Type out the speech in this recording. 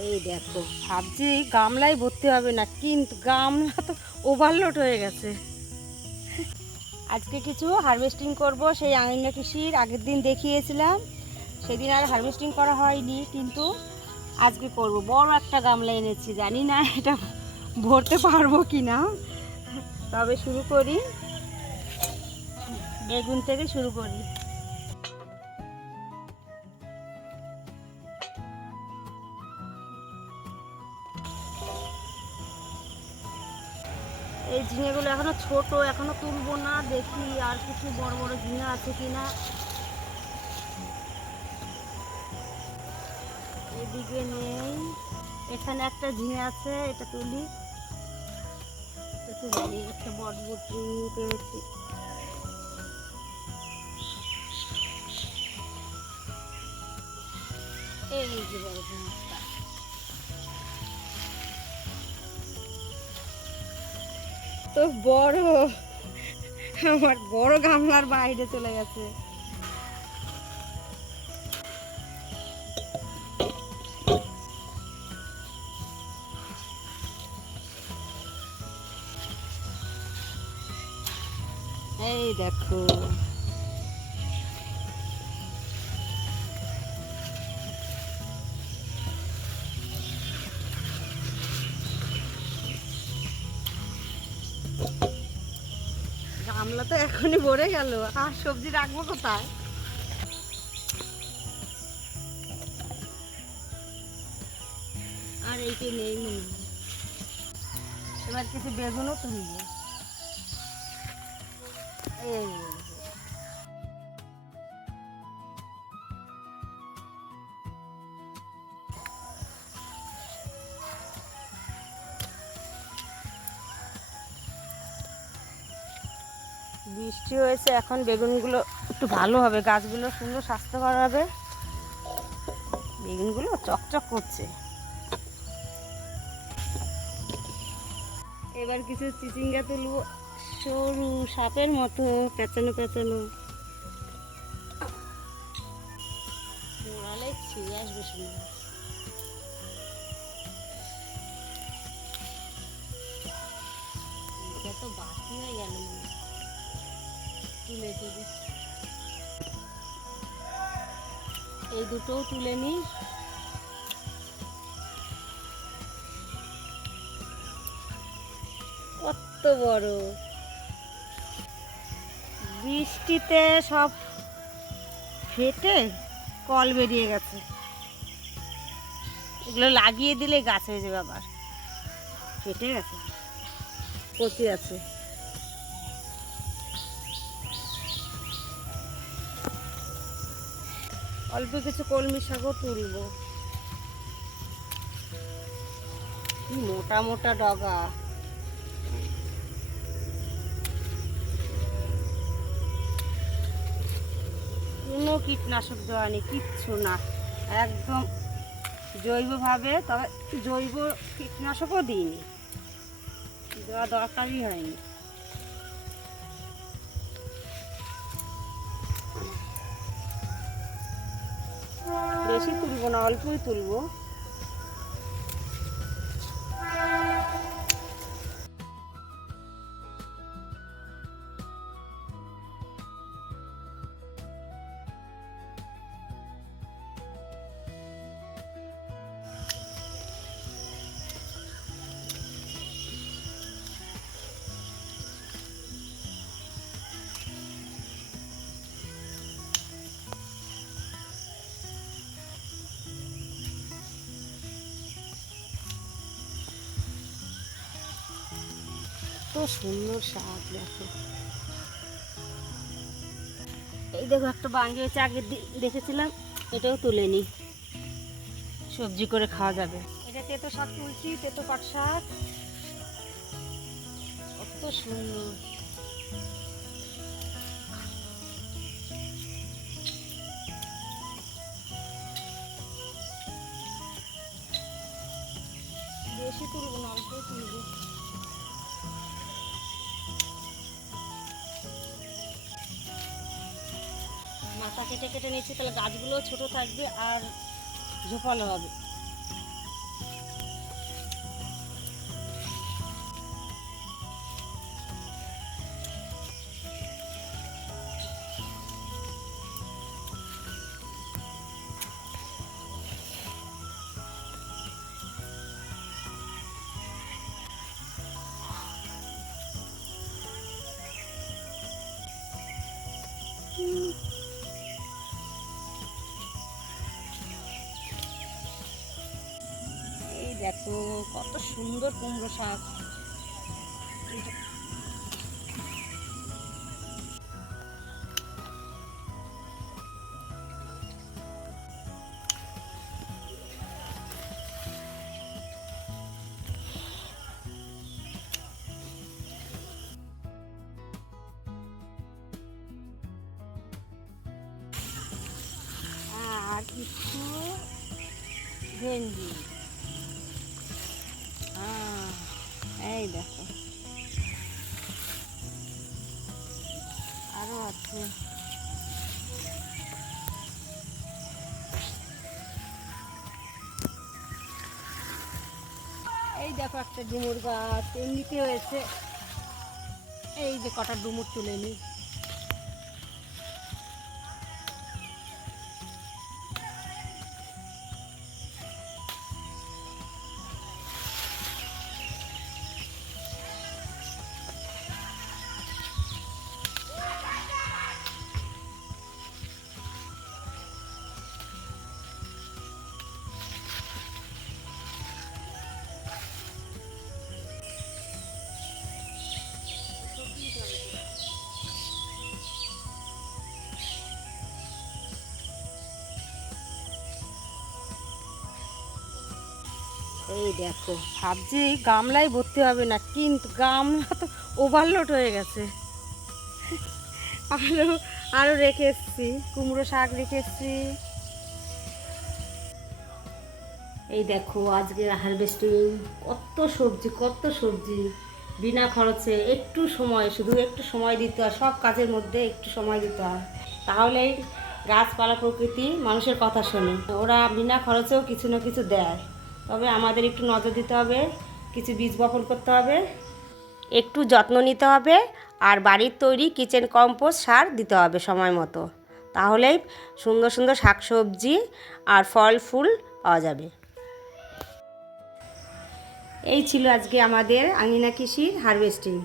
এই দেখো, ভাবছি গামলায় ভর্তি হবে না, কিন্তু গামলা তো ওভারলোড হয়ে গেছে। আজকে কিছু হারভেস্টিং করব, সেই আঙিনা কৃষির আগের দিন দেখিয়েছিলাম, সেদিন আর হারভেস্টিং করা হয়নি, কিন্তু আজকে করব। বড় একটা গামলা এনেছি, জানি না এটা ভরতে পারবো কি না। তবে শুরু করি, বেগুন থেকে শুরু করি। এই ঝিঙেগুলো এখনো ছোট, এখনো তুলবো না, দেখি আর কিছু বড় বড় ঝিঙে আছে কিনা। এদিকে নেই, এখানে একটা ঝিঙে আছে, এটা তুলি। একটা বটবটি পেয়েছি। এই যে বড় ঝিঙেটা তো বড়, আমার বড় গামলার বাইরে চলে গেছে। এই দেখো, গামলা তো এখনই ভরে গেল, আর সবজি রাখবো কোথায়? আর এইটি নেই মনে হয়। এবার কিছু বেগুনও তুলবো। এই বৃষ্টি হয়েছে, এখন বেগুনগুলো একটু ভালো হবে, গাছগুলো সুন্দর স্বাস্থ্যকর হবে। বেগুনগুলো চকচক করছে। এবার কিছু চিচিঙ্গা তুলবো, সরু সাপের মতো পেঁচানো পেঁচানো। মোড়ালে ছিঁড়ে আসবে সুন্দর। এটা তো বাকি হয়ে গেল, তুলে তুলে এই দুটোও তুলে নিই। কত বড়! বৃষ্টিতে সব ফেটে কল বেরিয়ে গেছে, এগুলো লাগিয়ে দিলে গাছ হয়ে যাবে। আবার ফেটে গেছে, কচি আছে। অল্প কিছু কলমি শাকও তুলবো। কি মোটা মোটা ডগা! কোনো কীটনাশক দেওয়া নেই, কিচ্ছু না, একদম জৈবভাবে। তবে জৈব কীটনাশকও দিইনি, দেওয়া দরকারই হয়নি। বেশি তুলবো না, অল্পই তুলবো। তো সুন্দর শাক, দেখো। এই দেখো, একটা বাঙ্গি হয়েছে, আগের দিন দেখেছিলাম, এটাও তুলে নিই, সবজি করে খাওয়া যাবে। এটা তেতো শাক তুলছি, তেতো পাট শাক, কত সুন্দর। বেশি তুলবো না, অল্পই তুলবো। মাথা কেটে কেটে নিচ্ছি, তাহলে গাছগুলো ছোট থাকবে আর ঝোপালো হবে। দেখো কত সুন্দর কুমড়ো শাক। আর কিছু ভেন্ডি, এই দেখো আরো আছে। এই দেখো একটা ডুমুর গাছ এমনিতে হয়েছে, এই যে কটা ডুমুর তুলে নি। এই দেখো ভাবছি গামলায় ভর্তি হবে না, কিন্তু গামলা তো ওভারলোড হয়ে গেছে। আরো আরো রেখে এসছি, কুমড়ো শাক রেখে এসছি। এই দেখো আজকে হারভেস্টিং, কত সবজি কত সবজি, বিনা খরচে একটু সময়, শুধু একটু সময় দিতে হয়, সব কাজের মধ্যে একটু সময় দিতে হয়, তাহলেই গাছপালা প্রকৃতি মানুষের কথা শোনে। ওরা বিনা খরচেও কিছু না কিছু দেয়, তবে আমাদের একটু নজর দিতে হবে, কিছু বীজ বপন করতে হবে, একটু যত্ন নিতে হবে, আর বাড়ির তৈরি কিচেন কম্পোস্ট সার দিতে হবে সময় মতো, তাহলেই সুন্দর সুন্দর শাকসবজি আর ফল ফুল পাওয়া যাবে। এই ছিল আজকে আমাদের আঙিনা কৃষির হারভেস্টিং।